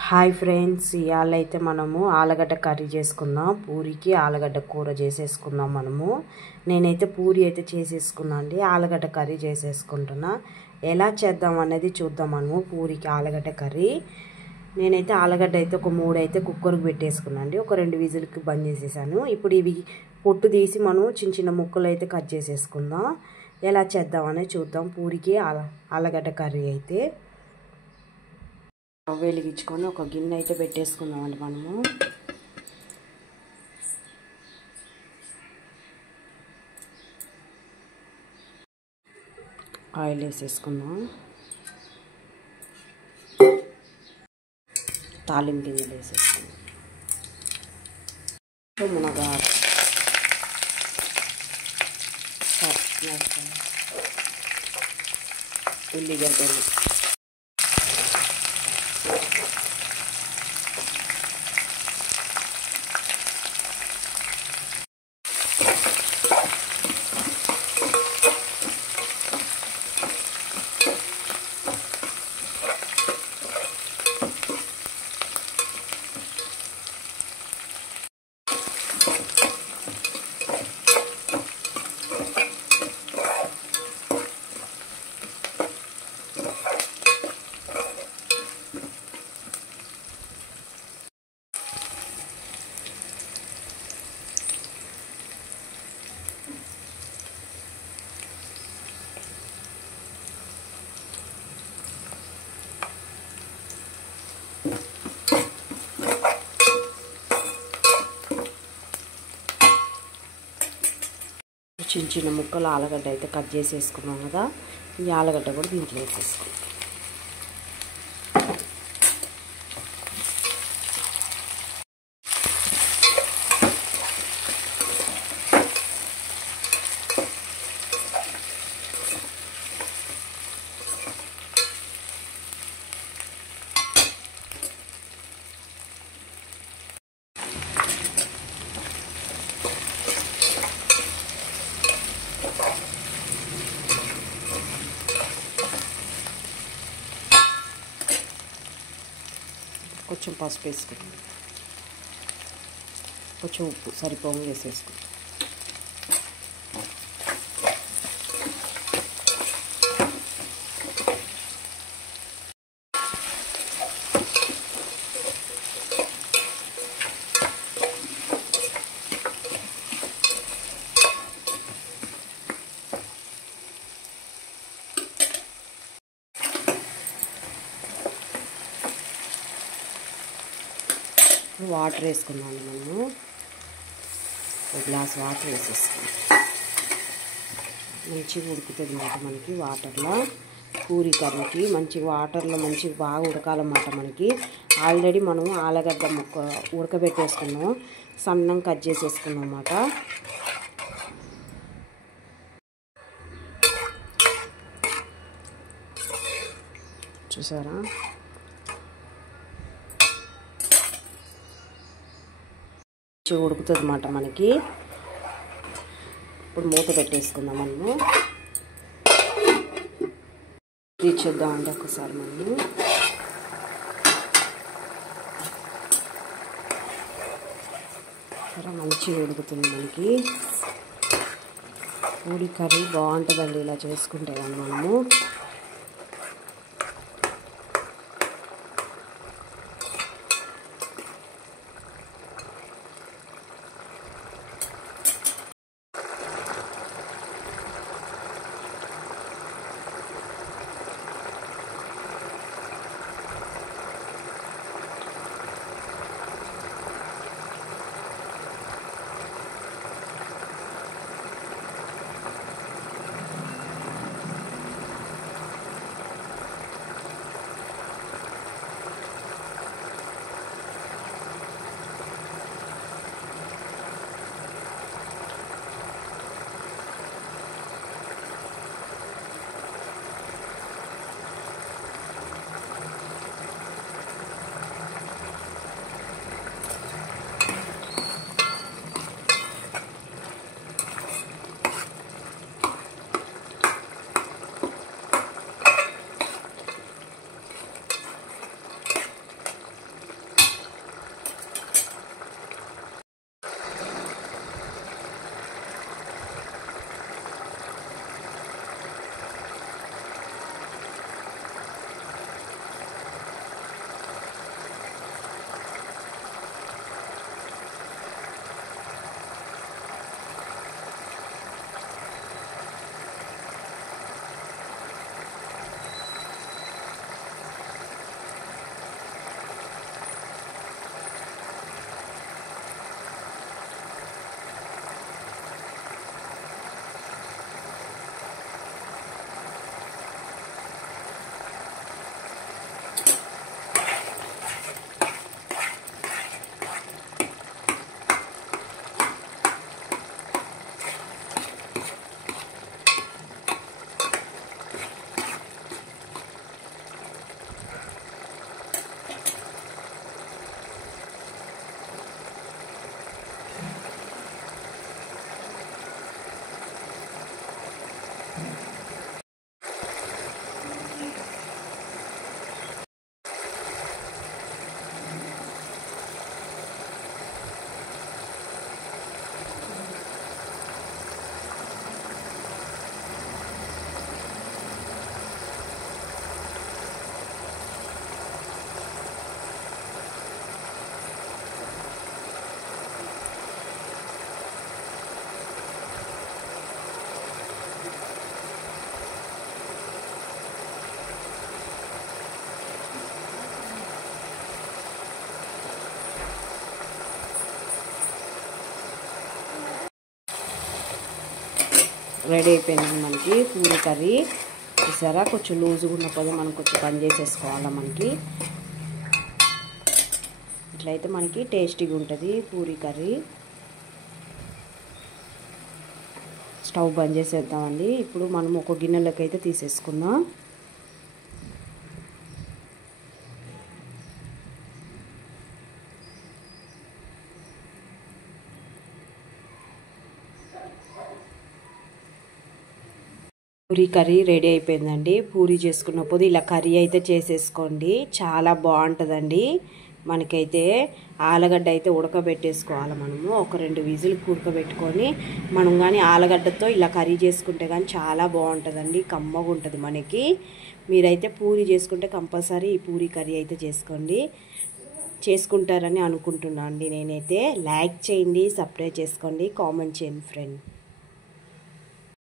Hi friends, ఇవాళ అయితే మనము ఆలుగడ్డ కర్రీ చేసుకుందాం. పూరికి ఆలుగడ్డ కూర చేసేసుకుందాం. నేనైతే పూరి అయితే చేసేసుకున్నా అండి. ఆలుగడ్డ కర్రీ చేసేసుకుంటున్నా. ఎలా చేద్దాం అనేది చూద్దాం. పూరికి ఆలుగడ్డ కర్రీ నేనైతే ఆలుగడ్డ అయితే ఒక 3 అయితే కుక్కర్కి పెట్టేసుకున్నా అండి. ఒక 2 విజిల్కి బంద్ చేసేసాను. ఇప్పుడు ఇవి పొట్టు తీసి మనం చిన్న చిన్న ముక్కలు అయితే కట్ చేసేసుకుందాం. ఎలా చేద్దాం అనేది చూద్దాం. పూరికి ఆలుగడ్డ కర్రీ అయితే వెలిగించుకొని ఒక గిన్నె అయితే పెట్టేసుకుందామండి. ఆయిల్ వేసేసుకుందాం. తాలింపు గింజలు వేసేసుకుందాం. మునగాకు, ఉల్లిగడ్డలు, చిన్న చిన్న ముక్కలు ఆలుగడ్డ అయితే కట్ చేసేసుకున్నాం కదా. ఈ ఆలుగడ్డ కూడా దీంట్లో వేసేసుకున్నాం. కొంచెం పసుపు వేసుకుంటాం, కొంచెం ఉప్పు సరిపోగా వేసేసుకుంటాం. వాటర్ వేసుకున్నాము. ఒక గ్లాస్ వాటర్ వేసేసుకున్నాం. మంచిగా ఉడుకుతుంది అన్నమాట మనకి. వాటర్లో పూరి కర్రీకి మంచి వాటర్లో మంచిగా బాగా ఉడకాలన్నమాట మనకి. ఆల్రెడీ మనం ఆలుగడ్డ ముక్క ఉడకబెట్టేసుకున్నాం, సన్నం కట్ చేసేసుకున్నాం అన్నమాట. చూసారా, ఉడుకుతుంది అన్నమాట మనకి. ఇప్పుడు మూత పెట్టేసుకుందాం. తీర్చేద్దామండి ఒకసారి. మంచిగా ఉడుకుతుంది మనకి. పూరి కర్రీ బాగుంటుందండి ఇలా చేసుకుంటే కానీ రెడీ అయిపోయింది మనకి పూరీ కర్రీ. చూసారా, కొంచెం లూజుగా ఉన్నప్పుడు మనం కొంచెం బంద్ చేసేసుకోవాలి. మనకి ఇట్లయితే మనకి టేస్టీగా ఉంటుంది పూరీ కర్రీ. స్టవ్ బంద్ చేసేద్దామండి. ఇప్పుడు మనం ఒక గిన్నెలోకి అయితే తీసేసుకుందాం. పూరీ కర్రీ రెడీ అయిపోయిందండి. పూరీ చేసుకున్నప్పుడు ఇలా కర్రీ అయితే చేసేసుకోండి, చాలా బాగుంటుందండి. మనకైతే ఆలుగడ్డ అయితే ఉడకబెట్టేసుకోవాలి. మనము ఒక 2 విజిల్ ఉడకబెట్టుకొని మనం కానీ ఆలుగడ్డతో ఇలా కర్రీ చేసుకుంటే కానీ చాలా బాగుంటుందండి, కమ్మగా ఉంటుంది మనకి. మీరైతే పూరీ చేసుకుంటే కంపల్సరీ ఈ పూరీ కర్రీ అయితే చేసుకుంటారని అనుకుంటున్నాను అండి. నేనైతే లైక్ చేయండి, సబ్స్క్రైబ్ చేసుకోండి, కామెంట్ చేయండి ఫ్రెండ్.